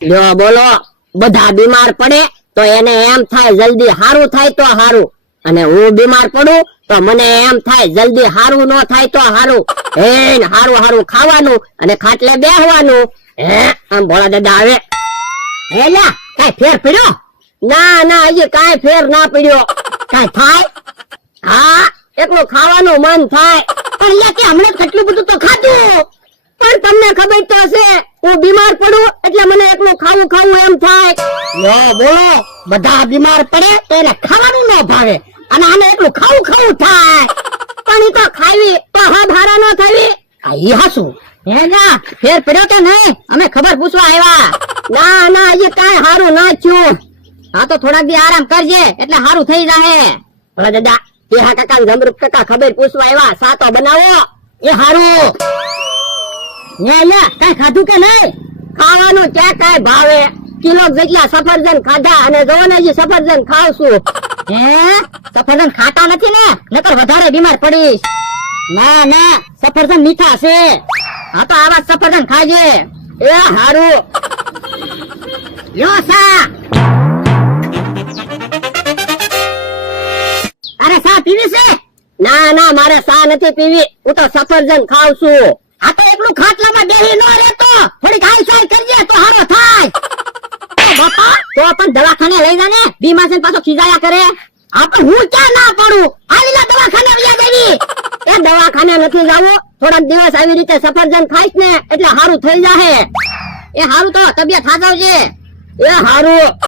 લ્યો બોલો, બધા બીમાર પડે તો એને એમ થાય જલ્દી હારું થાય તો હારું, અને હું બીમાર પડું તો મને એમ થાય જલ્દી હારું ન થાય તો હારું. હે હારું હારું ખાવાનું અને ખાટલે બેહવાનું. હે આમ ભોળા દાદા આવે. હે લ્યા કાઈ ફેર પડ્યો? ના ના, હજી કાઈ ફેર ના પડ્યો. કાઈ થાય? હા, એટલું ખાવાનું મન થાય. પણ લ્યા કે હમણાં કેટલું બધું તો ખાધું. પણ તમને ખબર તો હશે હું બીમાર પડું એટલે મને એટલું ખાવું ખાવું એમ થાય. યો બોલો, બધા બીમાર પડે તો એને ખાવાનું ન ભાવે અને આને એટલું ખાવું ખાવું થાય. પણ ઈ તો ખાવી તો હારા ન થાવી. આ ઈ હાસું. હે ના ફેર પડ્યો કે નહીં? અમે ખબર પૂછવા આવ્યા. ના ના, હજી કાઈ હારું ના થયું. હા તો થોડાક દી આરામ કરજે એટલે હારું થઈ જાહે. ભલા દાદા ટીહા કાકા ને જમરૂખ કાકા ખબર પૂછવા આવ્યા, સાતો બનાવો. એ હારું. ને લે કાઈ ખાધું કે નહીં? ખાવાનું ક્યાં કાઈ ભાવે. કિલો જેટલા સફરજન ખાધા અને જોવાને હજી સફરજન ખાવશું. હે સફરજન ખાતા નથી ને, નકર વધારે બીમાર પડીશ. ના ના, સફરજન મીઠા છે. હા તો આવા સફરજન ખાજે. એ હારું. યો સા. અરે સા પીવી છે? ના ના, મારે સા નથી પીવી, હું તો સફરજન ખાવ છું. આ તો એકલું ખાટલામાં બેહી ન રહેતો, થોડીક હાલચાલ કરજે તો હારો થાય. બાપા તો પણ દવાખાને લઈ જા ને, બીમાર છે પાછો ખીજાયા કરે. આ પણ હું ક્યાં ના પડું, હાલીલા દવાખાને વ્યા દેવી. એ દવાખાને નથી જાવું, થોડાક દિવસ આવી રીતે સફરજન ખાઈશ ને એટલે હારું થઈ જાહે. એ હારું તો તબિયત સાચવજે. એ હારું.